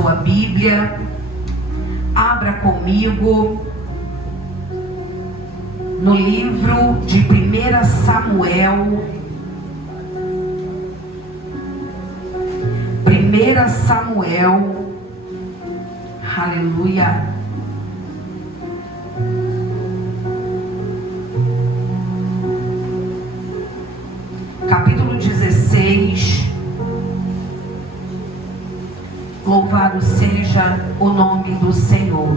sua Bíblia, abra comigo no livro de 1 Samuel. 1 Samuel, aleluia. Capítulo 16. Louvado seja o nome do Senhor.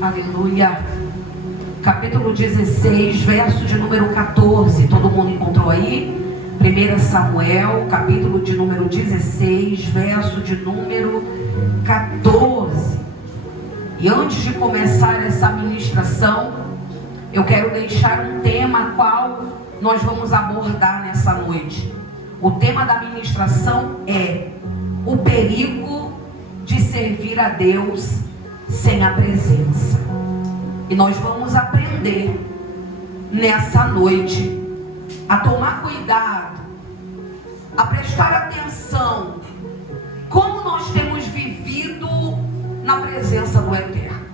Aleluia. Capítulo 16, verso de número 14. Todo mundo encontrou aí? 1 Samuel, capítulo de número 16, verso de número 14. E antes de começar essa ministração, eu quero deixar um tema qual nós vamos abordar nessa noite. O tema da ministração é o perigo de servir a Deus sem a presença. E nós vamos aprender nessa noite a tomar cuidado, a prestar atenção como nós temos vivido na presença do Eterno.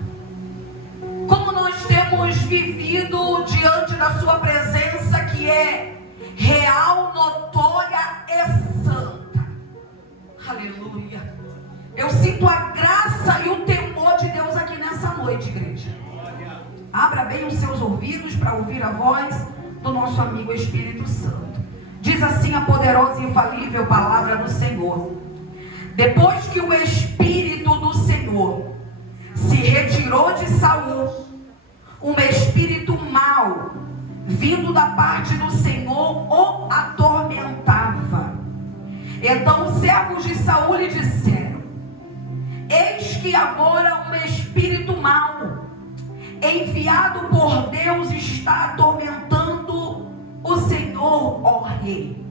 Como nós temos vivido diante da sua presença, que é real, notória e santa. Aleluia. Eu sinto a graça e o temor de Deus aqui nessa noite, igreja. Abra bem os seus ouvidos para ouvir a voz do nosso amigo Espírito Santo. Diz assim a poderosa e infalível palavra do Senhor: depois que o Espírito do Senhor se retirou de Saul, um espírito mau vindo da parte do Senhor o atormentava. Então os servos de Saul lhe disseram: eis que agora um espírito mau, enviado por Deus, está atormentando o Senhor, ó rei.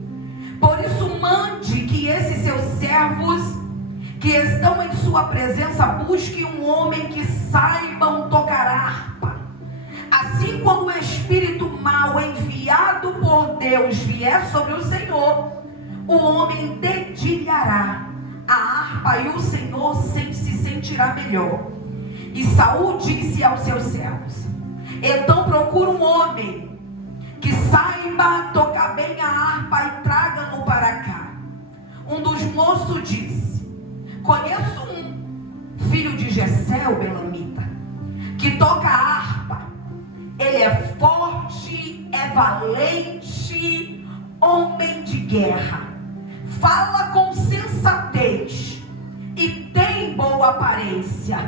Por isso mande que esses seus servos que estão em sua presença busquem um homem que saibam tocar harpa. Assim como o espírito mau enviado por Deus vier sobre o Senhor, o homem dedilhará a harpa e o Senhor se sentirá melhor. E Saul disse aos seus servos: então procura um homem que saiba tocar bem a harpa e traga-no para cá. Um dos moços disse: conheço um filho de Jessé, o belamita, que toca a harpa. Ele é forte, é valente, homem de guerra, fala com sensatez e tem boa aparência.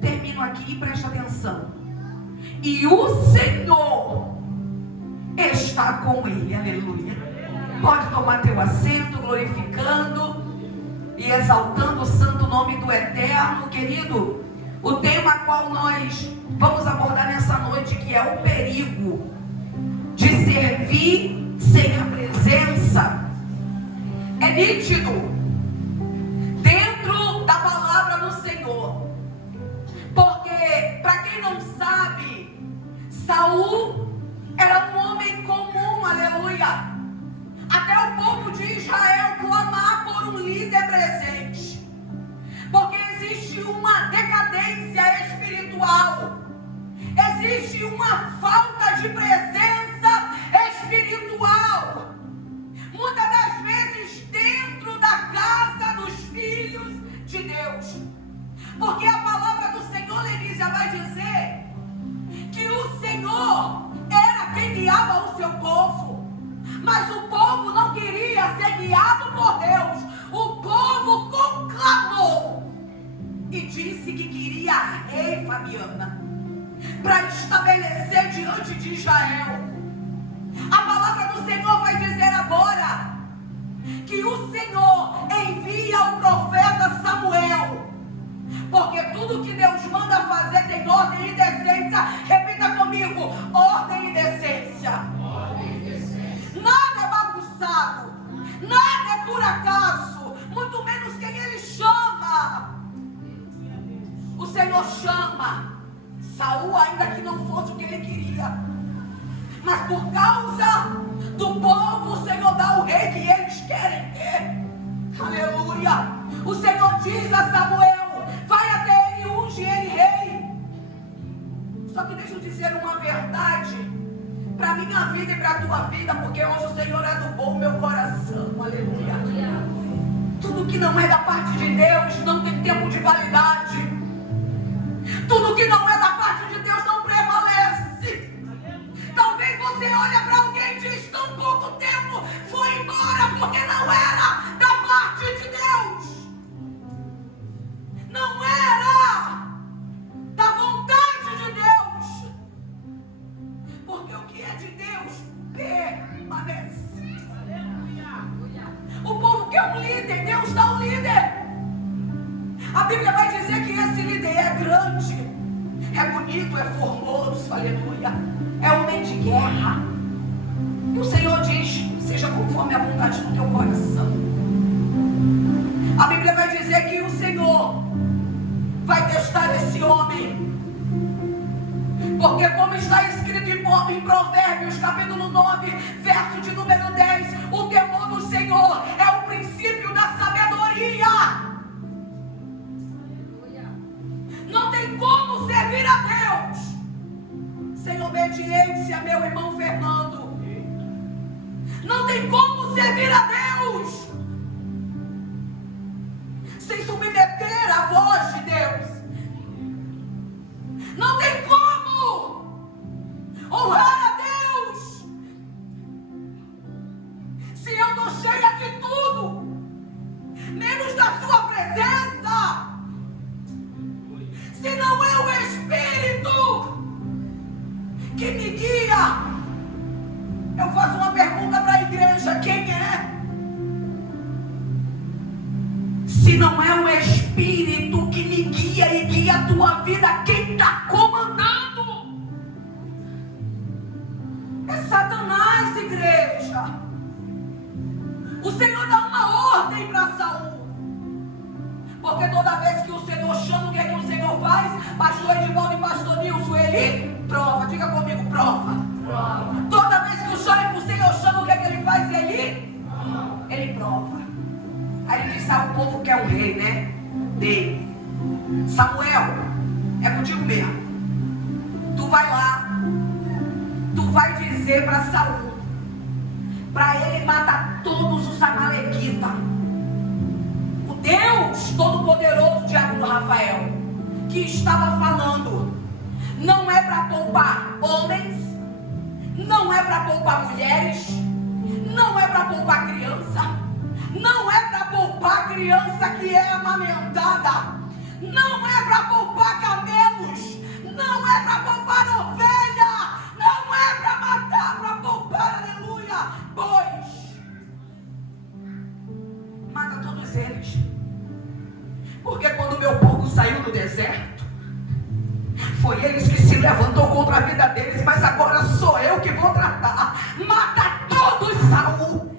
Termino aqui e presta atenção. E o Senhor está com ele. Aleluia. Pode tomar teu assento, glorificando e exaltando o santo nome do Eterno. Querido, o tema qual nós vamos abordar nessa noite, que é o perigo de servir sem a presença, é nítido dentro da palavra do Senhor. Porque, para quem não sabe, Saul era um homem comum, aleluia. Até o povo de Israel clamar por um líder presente. Porque existe uma decadência espiritual. Existe uma falta de presença espiritual. Muitas das vezes dentro da casa dos filhos de Deus. Porque a palavra do Senhor, Lenícia, vai dizer que o Senhor era quem guiava o seu povo. Mas o povo não queria ser guiado por Deus. O povo conclamou e disse que queria rei, Fabiana, para estabelecer diante de Israel. A palavra do Senhor vai dizer agora que o Senhor envia o profeta Samuel. Porque tudo que Deus manda fazer tem ordem e decência. Repita comigo: ordem e decência. Nada é bagunçado, nada é por acaso, muito menos quem Ele chama. O Senhor chama Saul, ainda que não fosse o que ele queria, mas por causa do povo, o Senhor dá o rei que eles querem ter. disse a Samuel: vai até ele e unge ele rei. Só que deixa eu dizer uma verdade para minha vida e para a tua vida, porque hoje o Senhor é do bom meu coração. Aleluia. Tudo que não é da parte de Deus não tem tempo de validade. Tudo que não é da parte de Deus não prevalece. Talvez você olhe para alguém e diz: tão pouco tempo foi embora, porque não era da parte de Deus. Não era da vontade de Deus. Porque o que é de Deus permanece. O povo quer um líder, Deus dá um líder. A Bíblia vai dizer que esse líder é grande, é bonito, é formoso, aleluia, é homem de guerra. E o Senhor diz: seja conforme a vontade do teu coração. A Bíblia vai dizer que o Senhor vai testar esse homem, porque como está escrito em Provérbios capítulo 9, verso de número 10, o temor do Senhor é o princípio da sabedoria. Não tem como servir a Deus sem obediência, meu irmão Fernando. Não tem como servir a Deus sem submeter à voz de Deus. Não tem como honrar a Deus se eu estou cheia de tudo, menos da sua presença. Se não é o Espírito que me guia, eu faço uma pergunta para a igreja: quem é? Se não é o Espírito que me guia e guia a tua vida, quem está comandando? É Satanás, igreja. O Senhor dá uma ordem para Saul, porque toda vez que o Senhor chama, o que é que o Senhor faz? Pastor Edivaldo e pastor Nilson, ele prova. Diga comigo: prova. Toda vez que o Senhor chama, o que é que ele faz? Ele prova. Aí ele diz: o povo quer um rei, né? Dele. Samuel, é contigo mesmo. Tu vai lá, tu vai dizer para Saul, para ele matar todos os amalequitas. O Deus Todo-Poderoso, diácono Rafael, que estava falando, não é para poupar homens, não é para poupar mulheres, não é para poupar criança, não é para poupar criança que é amamentada, não é para poupar camelos, não é para poupar ovelha, não é para matar, para poupar, aleluia, bois. Mata todos eles. Porque quando o meu povo saiu do deserto, foi eles que se levantou contra a vida deles, mas agora sou eu que vou tratar. Mata todos, Saul.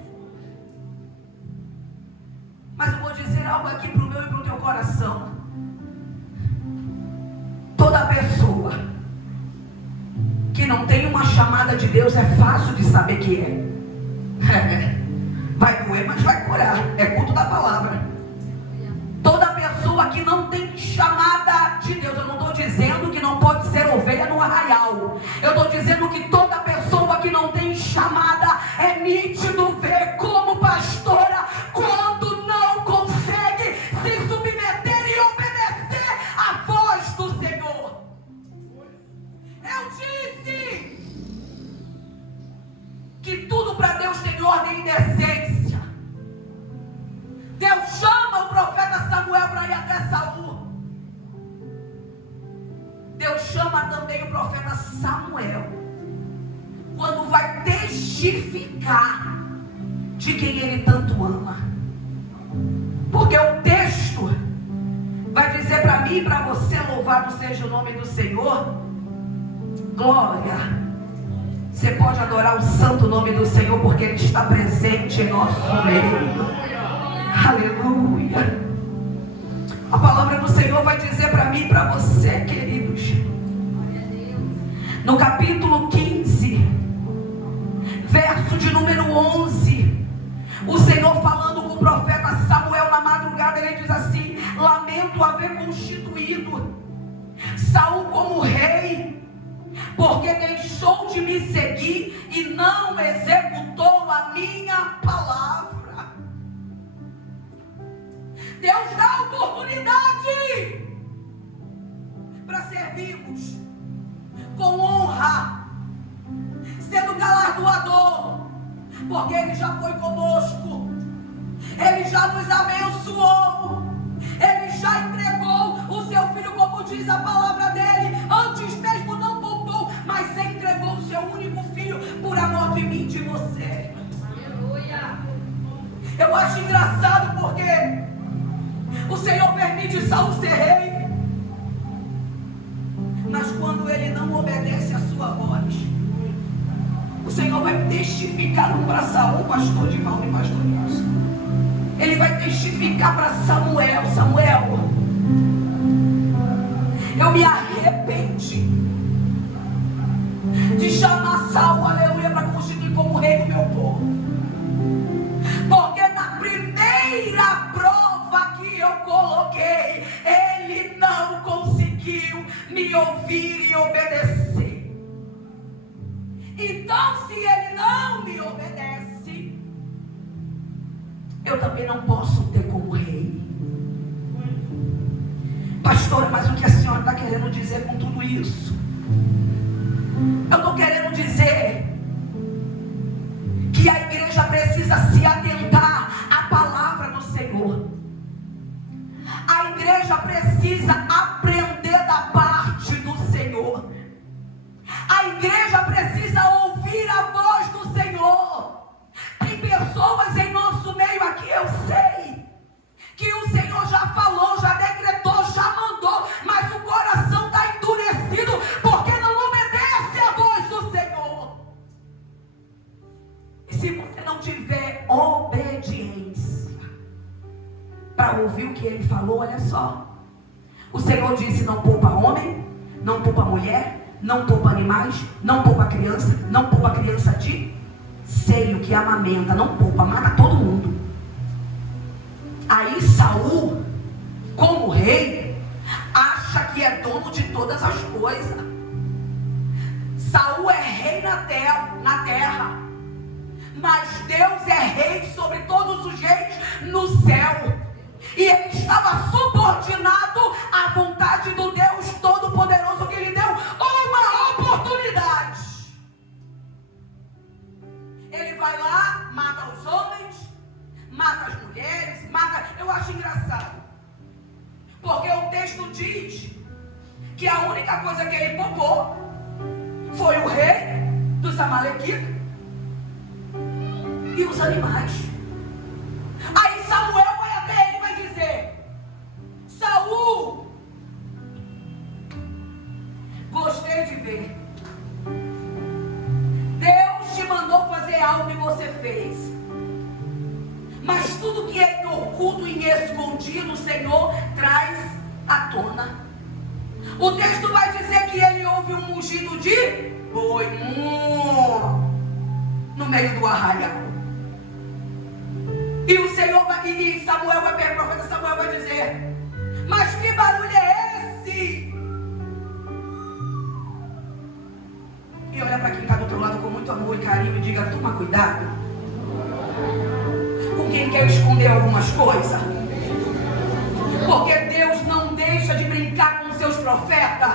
Mas eu vou dizer algo aqui para o meu e para o teu coração. Toda pessoa que não tem uma chamada de Deus, é fácil de saber que é. Vai doer, mas vai curar. É culto da palavra. Toda pessoa que não tem chamada de Deus, eu não estou dizendo que não pode ser ovelha no arraial. Eu estou dizendo que toda pessoa que não tem chamada, é nítido ver como pastora, quando não consegue se submeter e obedecer à voz do Senhor. Eu disse que tudo para Deus tem ordem e decência. Deus chama o profeta Samuel para ir até Saul. Deus chama também o profeta Samuel quando vai testificar de quem ele tanto ama. Porque o texto vai dizer para mim e para você: louvado seja o nome do Senhor. Glória. Você pode adorar o santo nome do Senhor, porque Ele está presente em nosso meio. Aleluia. A palavra do Senhor vai dizer para mim e para você, queridos, no capítulo 15, verso de número 11, o Senhor falando com o profeta Samuel na madrugada, ele diz assim: lamenta não executou a minha palavra. Deus dá oportunidade para servirmos com honra, sendo galardoador, porque Ele já foi conosco, Ele já nos abençoou, Ele já entregou o seu Filho, como diz a palavra dele, antes mesmo não poupou, mas entregou o seu único Filho por amor de mim e de você. Aleluia. Eu acho engraçado porque o Senhor permite Saul ser rei, mas quando ele não obedece a sua voz, o Senhor vai testificar para Saul, pastor Divaldo e pastor Nilson. Ele vai testificar para Samuel: Samuel, eu me arrependi de chamar Saul, aleluia, para constituir como rei do meu povo, porque na primeira prova que eu coloquei, ele não conseguiu me ouvir e obedecer. Então, se ele não me obedece, eu também não posso ter como rei. Pastora, mas o que a senhora está querendo dizer com tudo isso? Eu estou querendo dizer que a igreja precisa se atentar à palavra do Senhor. A igreja precisa aprender da parte do Senhor. A igreja precisa ouvir a voz do Senhor. Tem pessoas em nosso meio aqui, eu sei, que o Senhor já falou, já decretou, já mandou, mas o coração está endurecido porque não obedece a voz do Senhor. E se você não tiver obediência para ouvir o que Ele falou, olha só, o Senhor disse: não poupa homem, não poupa mulher, não poupa animais, não poupa criança, não poupa criança de seio que amamenta, não poupa, mata todo mundo. Aí Saul, como rei, acha que é dono de todas as coisas. Saul é rei na terra, mas Deus é rei sobre todos os reis no céu. E ele estava subordinado à vontade do Deus Todo-Poderoso, que lhe deu uma oportunidade. Ele vai lá, mata os homens, mata as mulheres, mata... Eu acho engraçado, porque o texto diz que a única coisa que ele poupou foi o rei dos amalequitas e os animais. Aí Samuel vai até ele e vai dizer: Saul, gostei de ver, Deus te mandou fazer algo e você fez, mas tudo que é oculto e escondido, o Senhor traz à tona. O texto vai dizer que ele ouve um mugido de boi no meio do arraial. E o Senhor vai, e Samuel vai perguntar, o profeta Samuel vai dizer: mas que barulho é esse? E olha para quem está do outro lado com muito amor e carinho e diga: toma cuidado com quem quer esconder algumas coisas, porque Deus não deixa de brincar com seus profetas.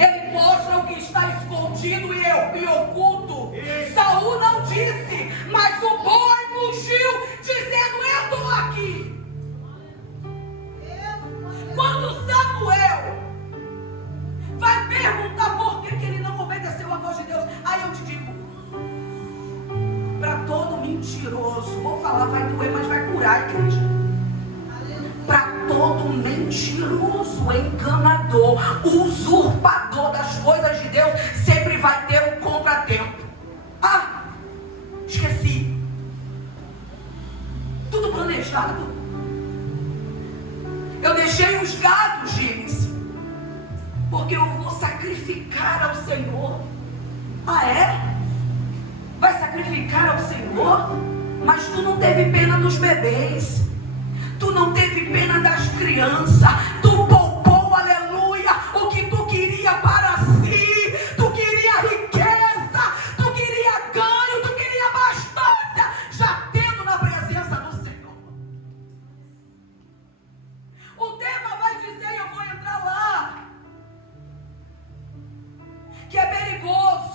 Ele mostra o que está escondido e oculto. Saul não disse, mas o boi mugiu dizendo: eu estou aqui. Quando Samuel vai perguntar por que ele não obedeceu a voz de Deus, aí eu te digo, para todo mentiroso, vou falar, vai doer, mas vai curar a igreja. Para todo mentiroso, enganador, usurpador das coisas de Deus, sempre vai ter um contratempo. Ah, esqueci. Tudo planejado. Eu deixei os gados, Gênesis, porque eu vou sacrificar ao Senhor. Ah, é? Vai sacrificar ao Senhor? Mas tu não teve pena dos bebês, tu não teve pena das crianças, tu poupou, aleluia, o que tu queria para si. Tu queria riqueza, tu queria ganho, tu queria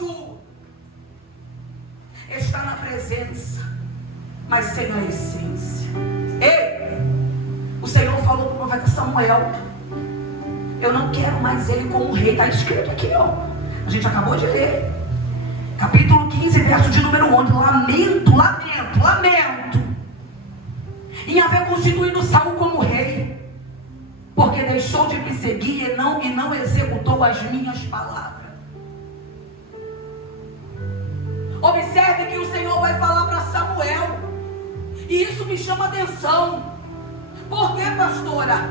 gostoso estar na presença, mas sem a essência. Ei, o Senhor falou para o profeta Samuel: eu não quero mais ele como rei. Está escrito aqui, ó. A gente acabou de ler. Capítulo 15, verso de número 11. Lamento em haver constituído Saul como rei, porque deixou de me seguir e não executou as minhas palavras. Observe que o Senhor vai falar para Samuel, e isso me chama atenção. Por quê, pastora?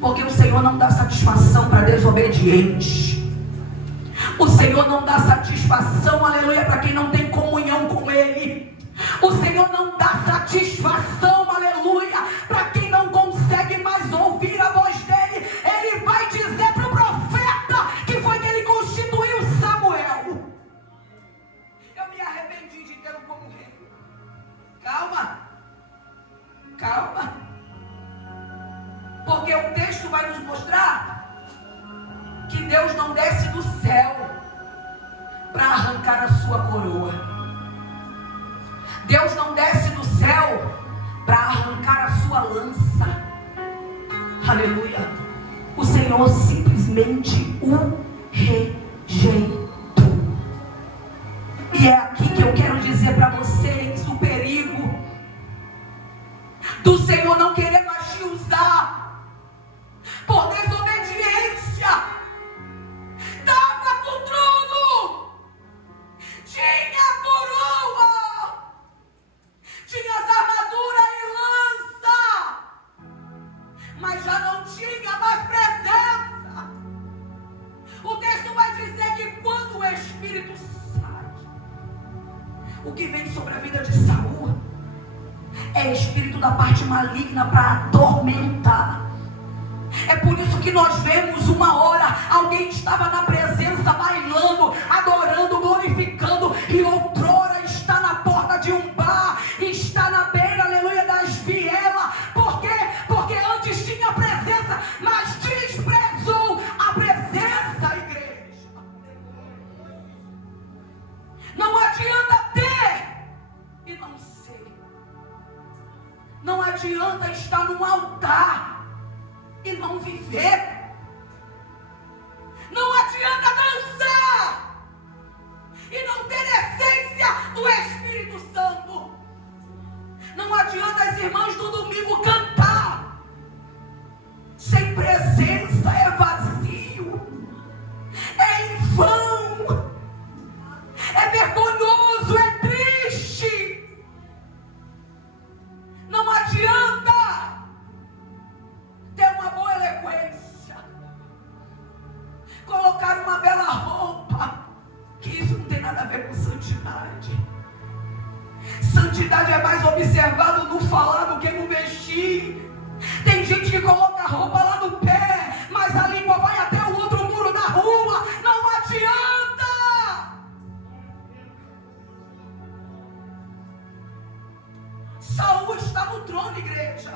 Porque o Senhor não dá satisfação para desobediente. O Senhor não dá satisfação, aleluia, para quem não tem comunhão com Ele. O Senhor não dá satisfação, aleluia, para quem não consegue mais ouvir a voz dEle. Ele vai dizer para o profeta que foi que Ele constituiu Samuel: eu me arrependi de tê-lo como rei. Calma, porque o texto vai nos mostrar que Deus não desce do céu para arrancar a sua coroa. Deus não desce do céu para arrancar a sua lança. Aleluia. O Senhor simplesmente o rejeitou. E é aqui que eu quero dizer para vocês o perigo do Senhor não querer mais te usar por desobediência. Estava com trono, tinha coroa, tinha as armaduras e lança, mas já não tinha mais presença. O texto vai dizer que quando o Espírito sai, o que vem sobre a vida de Saul é espírito da parte maligna para atormentar. É por isso que nós vemos uma hora alguém estava na presença bailando, adorando, glorificando, e outrora está na porta de um bar, está na beira, aleluia, das vielas. Por quê? Porque antes tinha presença, mas desprezou a presença, igreja. Não adianta ter e não ser. Não adianta estar num altar e não viver. Não adianta dançar e não ter essência do Espírito Santo. Não adianta as irmãs do domingo cantar. Sem presença é vazio, é em vão, é vergonhoso, é triste. Não adianta ter uma boa eloquência, colocar uma bela roupa, que isso não tem nada a ver com santidade. Santidade é mais observado no falar do que no vestir. Tem gente que coloca a roupa lá no pé, mas a língua vai até o outro muro da rua. Não adianta. Saul está no trono, igreja.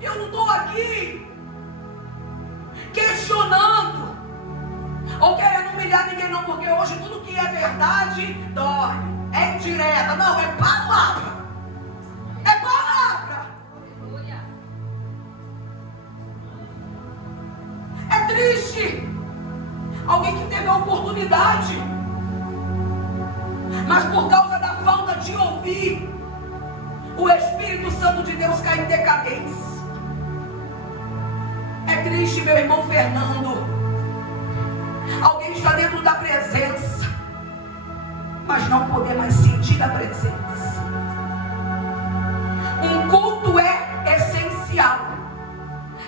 Eu não estou aqui questionando ou querendo humilhar ninguém, não, porque hoje tudo que é verdade dói, é indireta. Não, é palavra. É palavra. É triste alguém que teve a oportunidade, mas por causa da falta de ouvir, o Espírito Santo de Deus cai em decadência. É triste, meu irmão Fernando, alguém está dentro da presença, mas não poder mais sentir a presença. Um culto é essencial.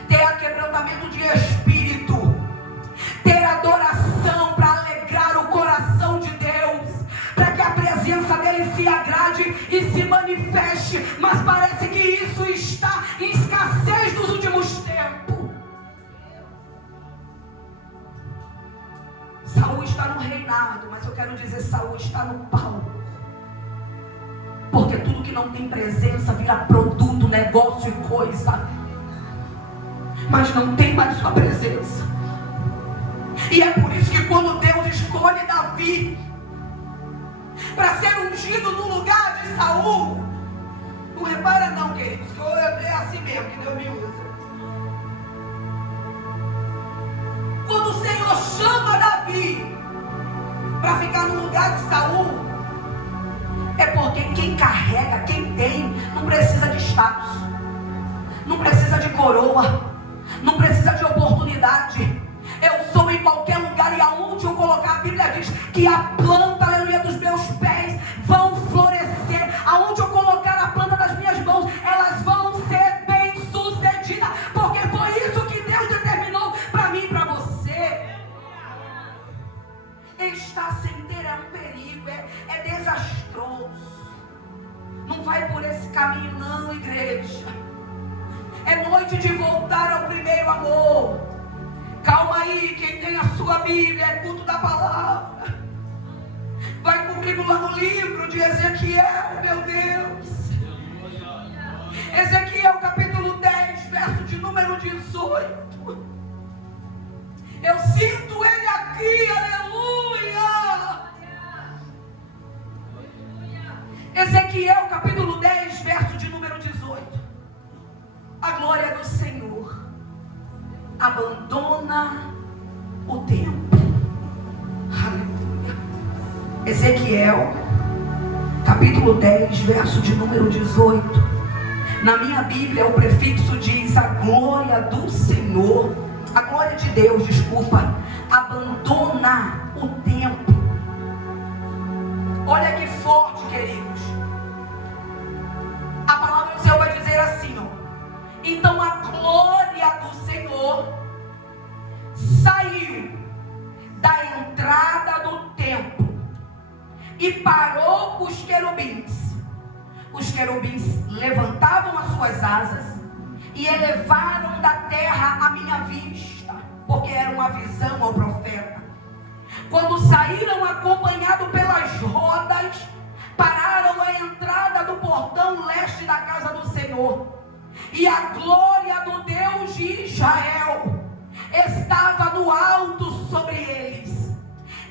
Ter aquebrantamento de espírito, ter adoração para alegrar o coração de Deus, para que a presença dele se agrade e se manifeste. Mas parece que isso está em escassez nos últimos tempos. Saul está no reinado, mas eu quero dizer, Saul está no palco. Porque tudo que não tem presença vira produto, negócio e coisa. Mas não tem mais sua presença. E é por isso que quando Deus escolhe Davi para ser ungido no lugar de Saul, não repara não, queridos, que é assim mesmo que Deus me usa. Quando o Senhor chama Davi para ficar no lugar de Saul, é porque quem carrega, quem tem, não precisa de status, não precisa de coroa, não precisa de oportunidade. Eu sou em qualquer lugar, e aonde eu colocar, a Bíblia diz que a planta, aleluia, dos meus pés vão florescer. Aonde eu colocar a planta das minhas mãos, elas vão ser bem-sucedidas, porque foi isso que Deus determinou para mim e para você. Estar sem ter é um perigo, é desastroso. Não vai por esse caminho não, igreja. É noite de voltar ao primeiro amor. Calma aí, quem tem a sua Bíblia, é culto da palavra. Vai comigo lá no livro de Ezequiel, meu Deus. Ezequiel capítulo 10, verso de número 18. Eu sinto ele aqui, aleluia. Ezequiel capítulo 10, verso de número 18. A glória do Senhor abandona o templo. Aleluia. Ezequiel capítulo 10, verso de número 18. Na minha Bíblia o prefixo diz a glória do Senhor, a glória de Deus, desculpa, abandona o templo. Olha que forte, queridos. A palavra do Senhor vai dizer assim, ó: então a glória do Senhor saiu da entrada do templo e parou os querubins. Os querubins levantavam as suas asas e elevaram da terra a minha vista, porque era uma visão ao profeta. Quando saíram acompanhados pelas rodas, pararam à entrada do portão leste da casa do Senhor. E a glória do Deus de Israel estava no alto sobre eles.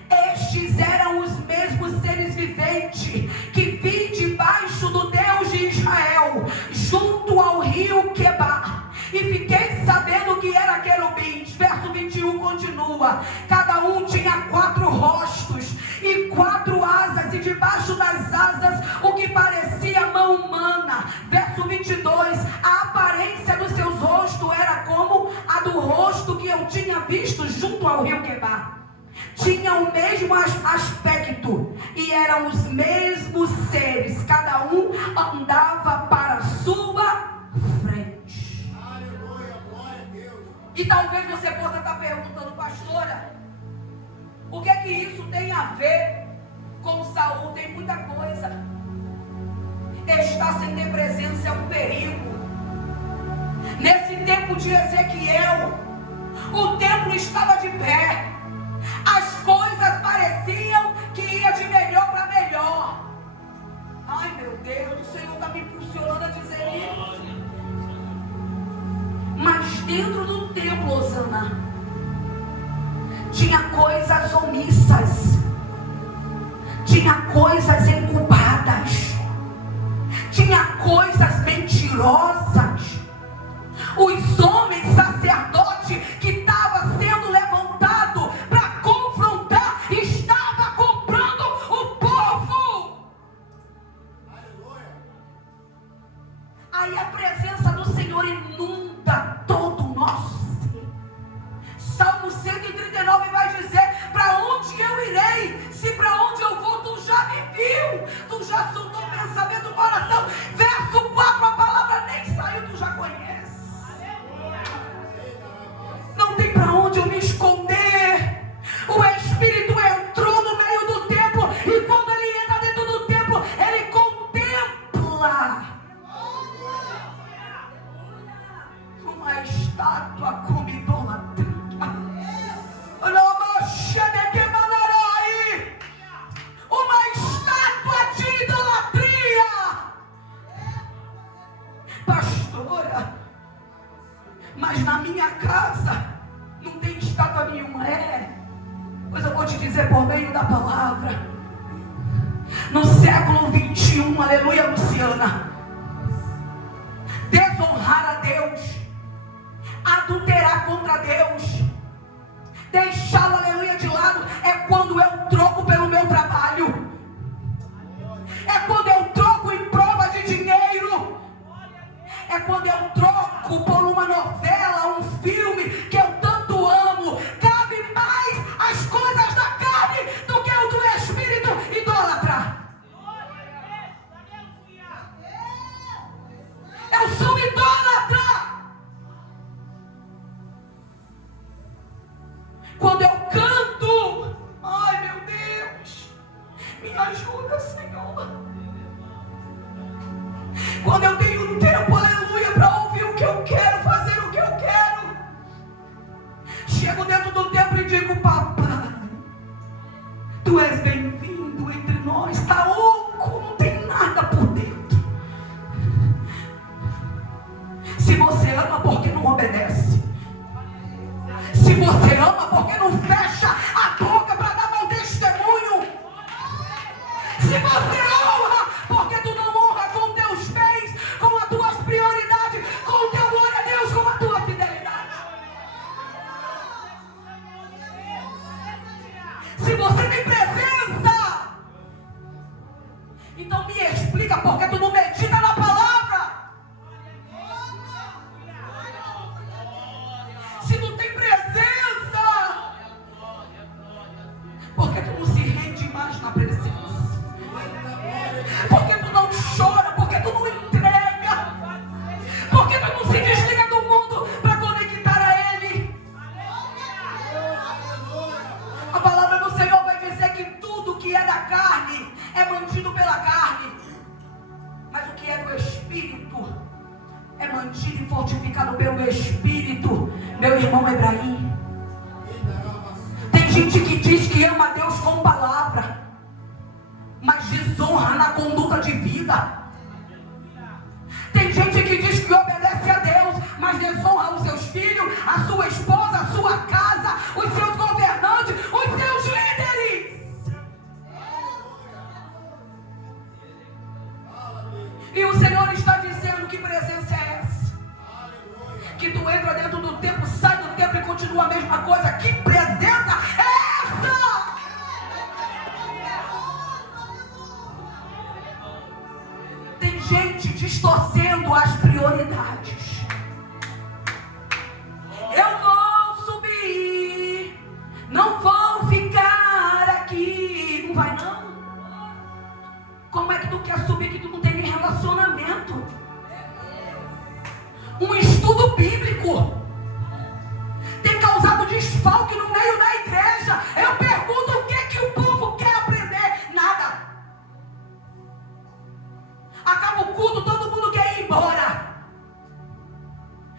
Estes eram os mesmos seres viventes que vi debaixo do Deus de Israel, junto ao rio Quebar. E fiquei sabendo que era querubins. Verso 21 continua: cada um tinha 4 rostos e 4 asas, e debaixo das asas o que parecia mão humana. Verso 22, a aparência dos seus rostos era como a do rosto que eu tinha visto junto ao rio Quebar. Tinha o mesmo aspecto e eram os mesmos seres, cada um andava para a sua frente. Aleluia, glória a Deus. E talvez você possa estar perguntando: pastora, o que é que isso tem a ver com Saul? Tem muita coisa. Estar sem ter presença é um perigo. Nesse tempo de Ezequiel, o templo estava de pé. As coisas pareciam que ia de melhor para melhor. Ai meu Deus, o Senhor está me impulsionando a dizer isso. Mas dentro do templo, Osana, tinha coisas omissas, tinha coisas encubadas, tinha coisas mentirosas. Os homens sacerdotes que estavam sendo levantados para confrontar, estava comprando o povo. Aleluia. Aí a presença do Senhor inunda todo o nosso ser. Salmo 139 vai dizer: para onde eu irei? Se para onde eu vou, tu já me viu, tu já sondou o pensamento do coração. Verso 4, a palavra nem saiu, tu já conhece. Não tem para onde eu me esconder. O Espírito entrou no meio do templo, e quando ele entra dentro do templo, ele contempla uma estátua como idolatria. Uma estátua de idolatria. Pastora, mas na minha casa não tem estátua nenhuma. te dizer por meio da palavra. No século 21, aleluia, Luciana, desonrar a Deus, adulterar contra Deus, deixá-lo, aleluia, de lado, é quando eu troco pelo meu trabalho, é quando eu troco em prova de dinheiro, é quando eu troco por uma novela, um filme que eu tanto amo. Cabe mais as coisas da carne do que o do Espírito, idólatra. Eu sou idólatra. Quando eu canto, ai meu Deus, me ajuda, Senhor. Quando eu tenho tempo, aleluia, para ouvir o que eu quero, fazer o que eu quero, chego dentro do templo e digo: papai, tu és bem-vindo entre nós. Está oco, não tem nada por dentro. Se você ama, por que não obedece? Se você ama, por que não fecha a boca para dar mau testemunho? Se você honra, por que tu não honra com teus bens, com as tuas prioridades, com o teu amor a Deus, com a tua fidelidade? Se você tem presença, então me explica por que tu não medita na palavra. Se tu tem presença, por que tu não se rende mais na presença? Por que tu não chora? Por que tu não entrega? Por que tu não se desliga do mundo para conectar a Ele? A palavra do Senhor vai dizer que tudo que é da carne é mantido pela carne, mas o que é do Espírito é mantido e fortificado pelo Espírito. Meu irmão Ebraim, tem gente que diz que ama a Deus com palavra, mas desonra na conduta de vida. Tem gente que diz que obedece a Deus, mas desonra os seus filhos, a sua esposa, a sua casa, os seus governantes, os seus líderes. E o Senhor está dizendo: que presença é essa? Que tu entra dentro do templo, sai do templo e continua a mesma coisa. Que presença é essa? Tem gente distorcendo as prioridades. Eu vou subir, não vou ficar aqui. Não vai não? Como é que tu quer subir que tu não tem nem relacionamento? Um estudo bíblico tem causado desfalque no meio da igreja. Eu pergunto: o que o povo quer aprender? Nada. Acaba o culto, todo mundo quer ir embora.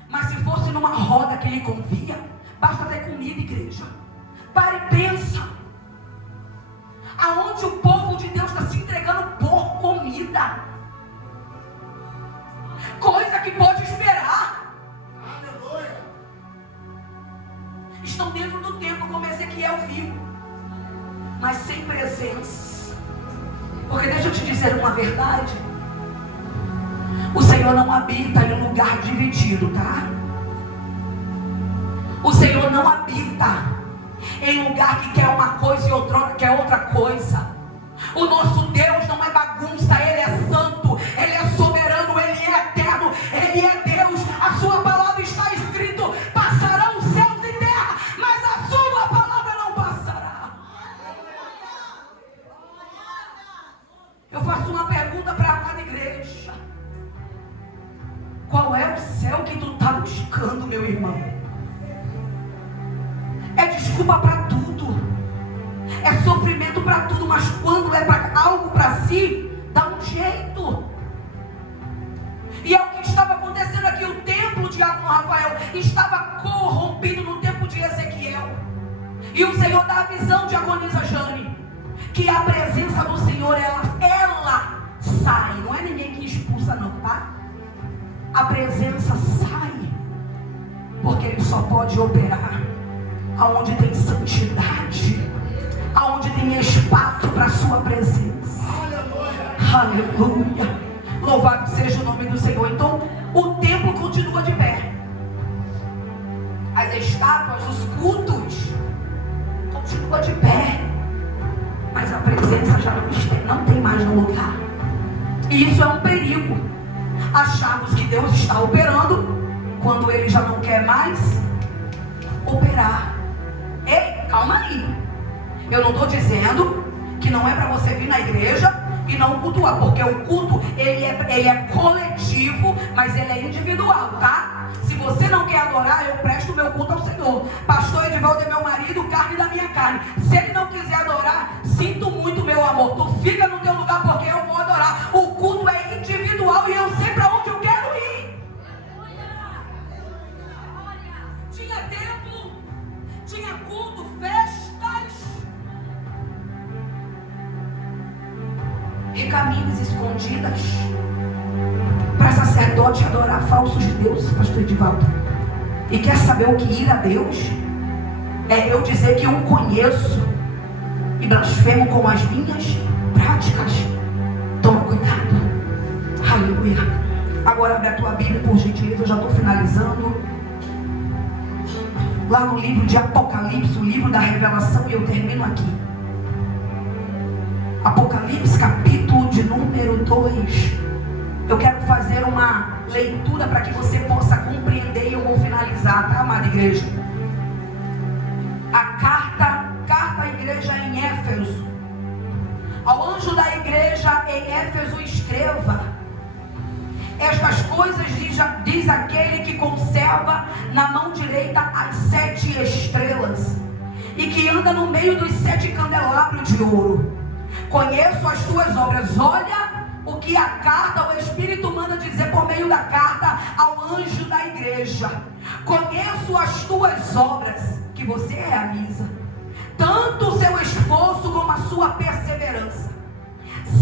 Mas se fosse numa roda que lhe convia, basta ter comida, igreja. Para e pensa. Aonde o povo de Deus está se entregando por comida, coisa que pode esperar. Aleluia. Estão dentro do templo como Ezequiel viu, mas sem presença. Porque deixa eu te dizer uma verdade: o Senhor não habita em um lugar dividido, tá? O Senhor não habita em lugar que quer uma coisa e outra quer outra coisa. O nosso Deus não é bagunça, Ele é santo, Ele é soberano, Ele é eterno, Ele é Deus. A sua palavra está escrito: passarão céus e terra, mas a sua palavra não passará. Eu faço uma pergunta para cada igreja: qual é o céu que tu está buscando, meu irmão? É desculpa para tudo, é sofrimento para tudo, mas quando é para algo para si, dá um jeito. E é o que estava acontecendo aqui. O templo de Diácono Rafael estava corrompido no tempo de Ezequiel. E o Senhor dá a visão, diaconisa Jane, que a presença do Senhor, ela sai. Não é ninguém que expulsa não, tá? A presença sai, porque Ele só pode operar aonde tem santidade, aonde tem espaço para a sua presença. Aleluia. Louvado seja o nome do Senhor. Então o templo continua de pé, as estátuas, os cultos continuam de pé, mas a presença já não tem mais no lugar. E isso é um perigo. Acharmos que Deus está operando quando Ele já não quer mais operar. Ei, calma aí. Eu não estou dizendo que não é para você vir na igreja e não cultuar, porque o culto ele é coletivo, mas ele é individual, tá? Se você não quer adorar, eu presto o meu culto ao Senhor. Pastor Edivaldo é meu marido, carne da minha carne. Se ele não quiser adorar, sinto muito, meu amor, tu fica no teu lugar, porque eu vou adorar. O culto é individual e eu sei para onde eu quero ir. Tinha templo, tinha culto, festas e caminhos escondidas para sacerdote adorar falsos deuses, pastor Edivaldo. E quer saber o que ir a Deus? É eu dizer que eu conheço e blasfemo com as minhas práticas. Toma cuidado. Aleluia. Agora abre a tua Bíblia, por gentileza, eu já estou finalizando. Lá no livro de Apocalipse, o livro da revelação, e eu termino aqui. Apocalipse, capítulo de número 2. Eu quero fazer uma leitura para que você possa compreender e eu vou finalizar, tá, amada igreja? A carta à igreja em Éfeso. Ao anjo da igreja em Éfeso escreva: estas coisas diz aquele que conserva na mão direita as 7 estrelas e que anda no meio dos 7 candelabros de ouro. Conheço as tuas obras. Olha o que a carta, o Espírito manda dizer por meio da carta ao anjo da igreja. Conheço as tuas obras que você realiza, tanto o seu esforço como a sua perseverança.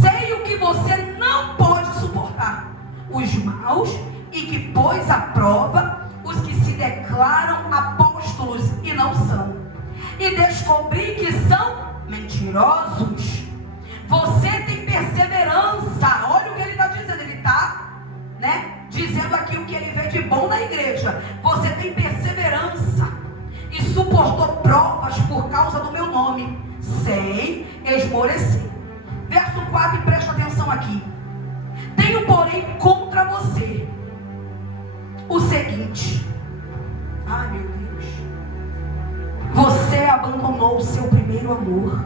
Sei o que você não pode suportar, os maus, e que pôs à prova os que se declaram apóstolos e não são, e descobri que são mentirosos. Você tem perseverança. Olha o que ele está dizendo. Ele está, dizendo aqui o que ele vê de bom na igreja. Você tem perseverança e suportou provas por causa do meu nome, sem esmorecer. Verso 4, e presta atenção aqui. Tenho, porém, contra você o seguinte. Ai, meu Deus. Você abandonou o seu primeiro amor.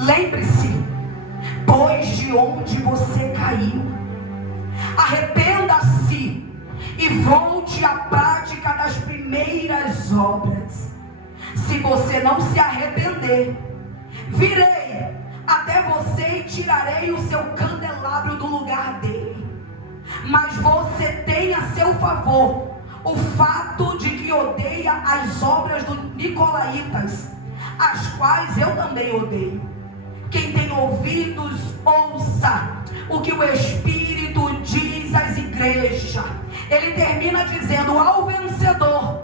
Lembre-se, pois, de onde você caiu. Arrependa-se e volte à prática das primeiras obras. Se você não se arrepender, virei até você e tirarei o seu candelabro do lugar dele. Mas você tem a seu favor o fato de que odeia as obras dos nicolaítas, as quais eu também odeio. Quem tem ouvidos, ouça o que o Espírito diz às igrejas. Ele termina dizendo: ao vencedor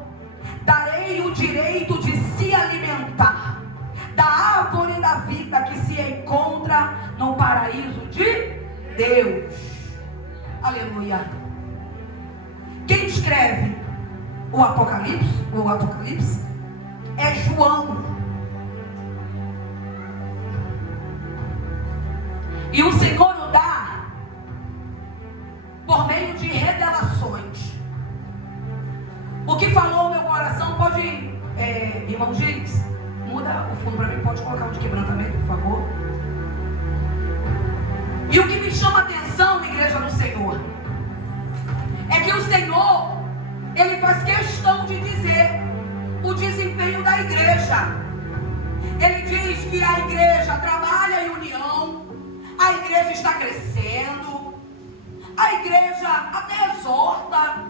darei o direito de se alimentar da árvore da vida que se encontra no paraíso de Deus. Aleluia. Quem escreve o Apocalipse é João. E o Senhor o dá por meio de revelações. O que falou o meu coração, pode, irmão Gilles, muda o fundo para mim, pode colocar um de quebrantamento, por favor. E o que me chama a atenção, igreja do Senhor, é que o Senhor, Ele faz questão de dizer o desempenho da igreja. Ele diz que a igreja trabalha em união, a igreja está crescendo, a igreja até exorta,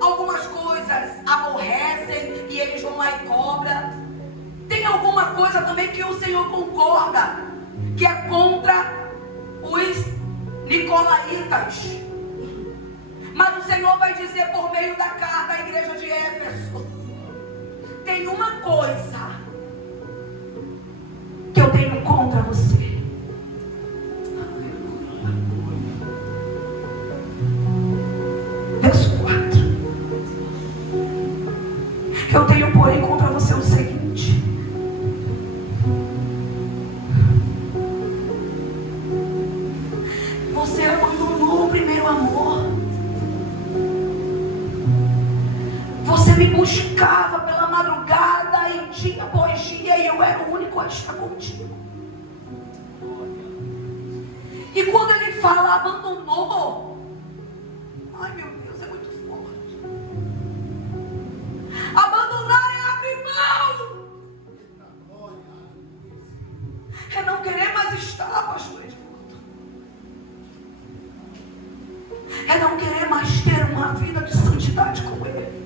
algumas coisas aborrecem e eles vão lá e cobram. Tem alguma coisa também que o Senhor concorda, que é contra os nicolaítas. Mas o Senhor vai dizer por meio da carta à igreja de Éfeso: tem uma coisa eu tenho contra você. Verso 4. Eu tenho, porém, contra você o seguinte: você abandonou o primeiro amor. Você me buscava pela madrugada e dia após dia, e eu era o único a estar contigo. E quando ele fala abandonou, ai meu Deus, é muito forte. Abandonar é abrir mão, é não querer mais estar, pastor Edmundo, é não querer mais ter uma vida de santidade com ele.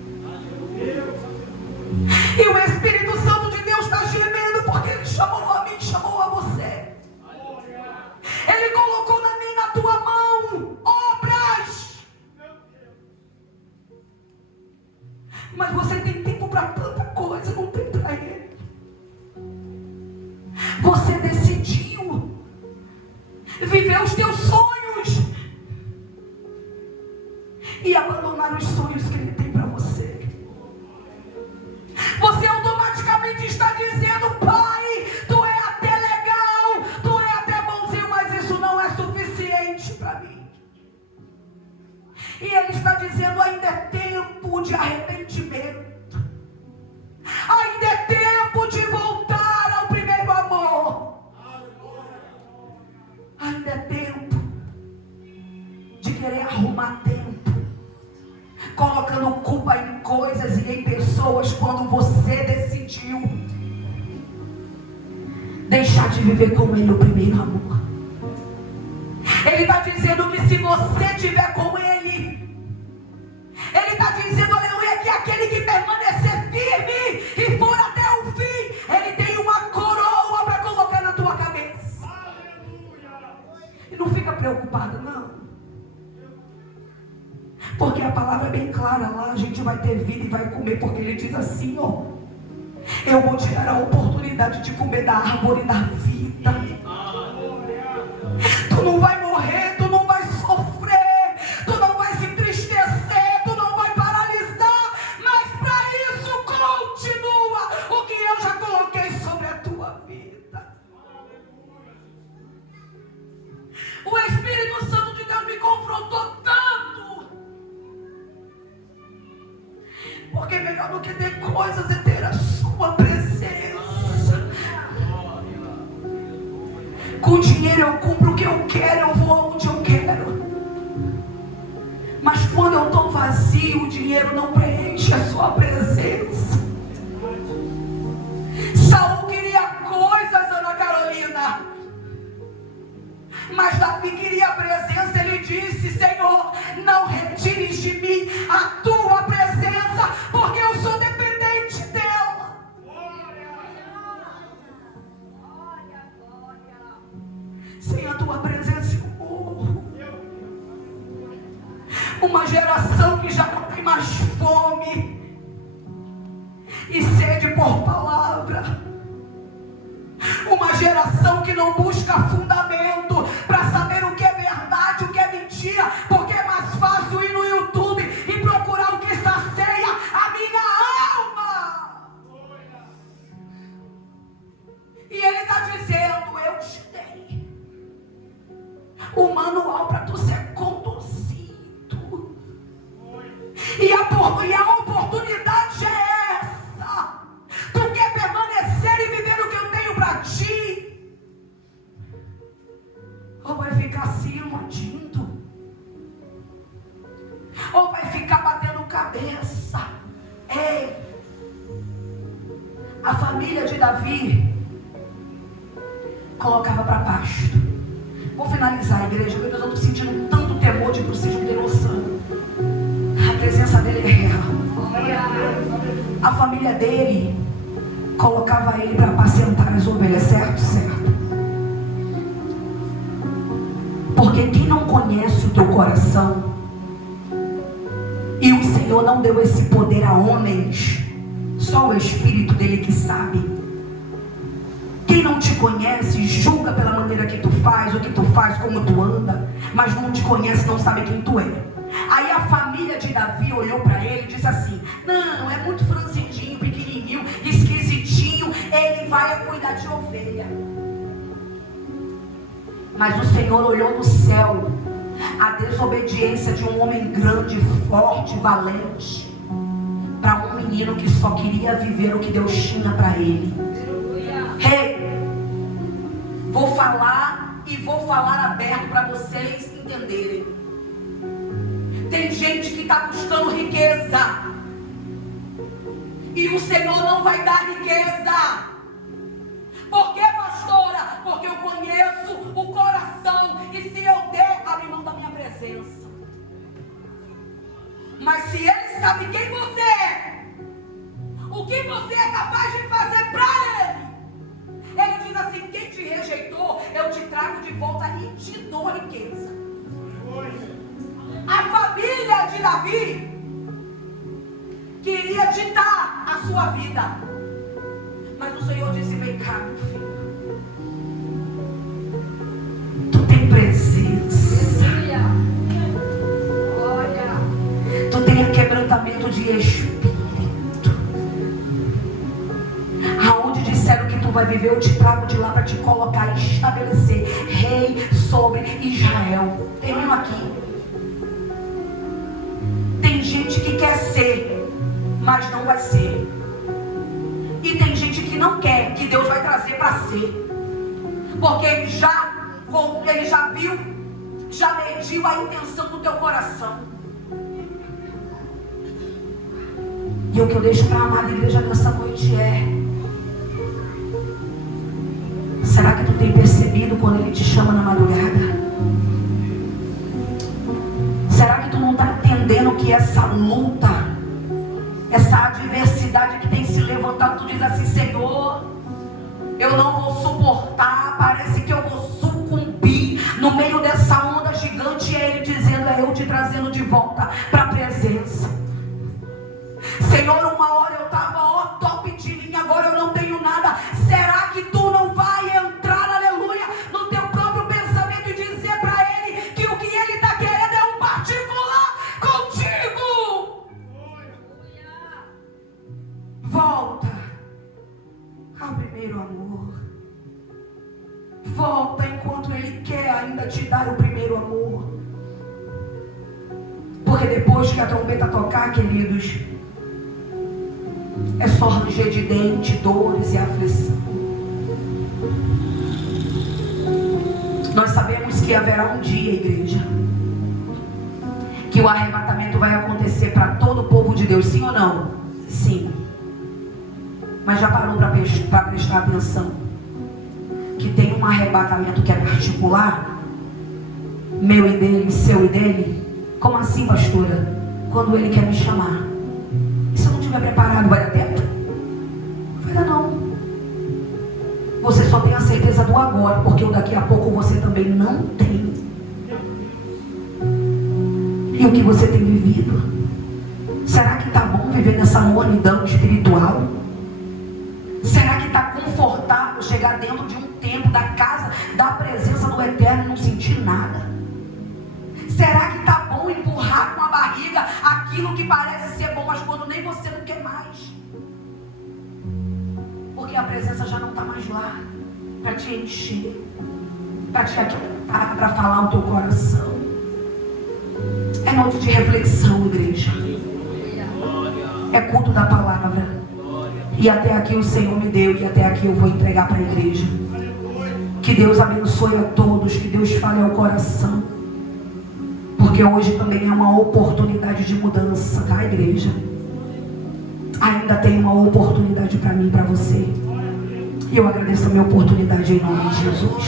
E o Espírito Santo de Deus está gemendo, porque ele chamou a mim, chamou a você. Ele colocou na minha e na tua mão obras. Mas você tem tempo para tanta coisa, não tem para ele. Você decidiu viver os teus sonhos e abandonar os sonhos que ele tem para você. Você automaticamente está dizendo: pai, tu é até legal, tu é até bonzinho, mas isso não é suficiente para mim. E ele está dizendo: ainda é tempo de arrependimento, ainda é tempo de voltar ao primeiro amor, ainda é tempo de querer arrumar tempo, colocando culpa em coisas e em pessoas, quando você decidiu deixar de viver com ele o primeiro amor. Ele está dizendo que se você estiver com ele, ele está dizendo, aleluia, que aquele que permanecer firme e for até o fim, ele tem uma coroa para colocar na tua cabeça. E não fica preocupado, não, porque a palavra é bem clara lá: a gente vai ter vida e vai comer, porque ele diz assim, ó: eu vou te dar a oportunidade de comer da árvore da vida. Tu não vai morrer, tu não vai sofrer, tu não vai se entristecer, tu não vai paralisar, mas para isso continua o que eu já coloquei sobre a tua vida. O Espírito Santo de Deus me confrontou tanto, porque melhor do que ter coisas é ter a sua presença. Com dinheiro eu compro o que eu quero, eu vou aonde eu quero. Mas quando eu estou vazio, o dinheiro não preenche a sua presença. Saul queria coisas, Ana Carolina, mas Davi queria a presença. Ele disse: Senhor, não retires de mim a tua presença, porque eu sou dependente dela. Sem a tua presença eu morro. Uma geração que já não tem mais fome e sede por palavra. Uma geração que não busca fundamento para saber o que é verdade, o que é mentira, porque é mais fácil ir no YouTube e procurar o que sacia a minha alma. E ele está dizendo: eu te dei o manual para tu ser conduzido, e a oportunidade é essa. Tu quer permanecer e viver o que eu tenho para ti, ou vai ficar se iludindo, ou vai ficar batendo cabeça? Ei, a família de Davi colocava para pasto. Vou finalizar, a igreja, porque eu estou sentindo tanto temor de que vocês não têm noção. A presença dele é real. A família dele colocava ele para apacentar as ovelhas, certo? Certo. Porque quem não conhece o teu coração, e o Senhor não deu esse poder a homens, só o Espírito dele que sabe. Quem não te conhece julga pela maneira que tu faz, o que tu faz, como tu anda, mas não te conhece, não sabe quem tu é. Aí a família de Davi olhou para ele e disse assim: não, é muito franzidinho, pequenininho, esquisitinho, ele vai cuidar de ovelha. Mas o Senhor olhou no céu a desobediência de um homem grande, forte, valente, para um menino que só queria viver o que Deus tinha para ele. Vou falar e vou falar aberto para vocês entenderem. Tem gente que está buscando riqueza e o Senhor não vai dar riqueza. Por quê, pastora? Porque eu conheço o coração, e se eu der, abre mão da minha presença. Mas se Ele sabe quem você é, o que você é capaz de fazer para Ele, Ele diz assim: quem te rejeitou, eu te trago de volta e te dou riqueza. A família de Davi queria ditar a sua vida, mas o Senhor disse: vem cá, meu filho, tu tem presença, tu tem quebrantamento de espírito. Aonde disseram que tu vai viver, eu te trago de lá para te colocar e estabelecer rei sobre Israel. Termino aqui. Tem gente que quer ser, mas não vai ser. E tem gente que não quer, que Deus vai trazer para ser. Porque ele já viu, já mediu a intenção do teu coração. E o que eu deixo para a amada igreja nessa noite é: será que tu tem percebido quando Ele te chama na madrugada? Será que tu não está entendendo que essa luta, essa adversidade que tem se levantado, tu diz assim: Senhor, eu não vou suportar, parece que eu vou sucumbir no meio dessa onda gigante, e é Ele dizendo: é eu te trazendo de volta para a presença. Senhor, uma hora eu estava top de linha, agora eu não tenho nada. Será que tu não vai entrar, aleluia, no teu próprio pensamento e dizer para Ele que o que Ele está querendo é um particular contigo? Volta ao primeiro amor. Volta enquanto Ele quer ainda te dar o primeiro amor. Porque depois que a trombeta tocar, queridos, é só ranger de dente, dores e aflição. Nós sabemos que haverá um dia, igreja, que o arrebatamento vai acontecer para todo o povo de Deus, sim ou não? Sim. Mas já parou para prestar atenção que tem um arrebatamento que é particular? Meu e dele, seu e dele? Como assim, pastora? Quando Ele quer me chamar. E se eu não estiver preparado, vai dar tempo? Não vai dar não. Você só tem a certeza do agora, porque o daqui a pouco você também não tem. E o que você tem vivido? Será que está bom viver nessa mornidão espiritual? Será que está confortável chegar dentro de um templo, da casa, da presença do Eterno e não sentir nada? Será que está bom empurrar com a barriga aquilo que parece ser bom, mas quando nem você não quer mais? Porque a presença já não está mais lá para te encher, para te aquietar, para falar o teu coração. É noite de reflexão, igreja. É culto da palavra. E até aqui o Senhor me deu, e até aqui eu vou entregar para a igreja. Que Deus abençoe a todos, que Deus fale ao coração. Porque hoje também é uma oportunidade de mudança, tá, igreja? Ainda tem uma oportunidade para mim e para você. E eu agradeço a minha oportunidade em nome de Jesus.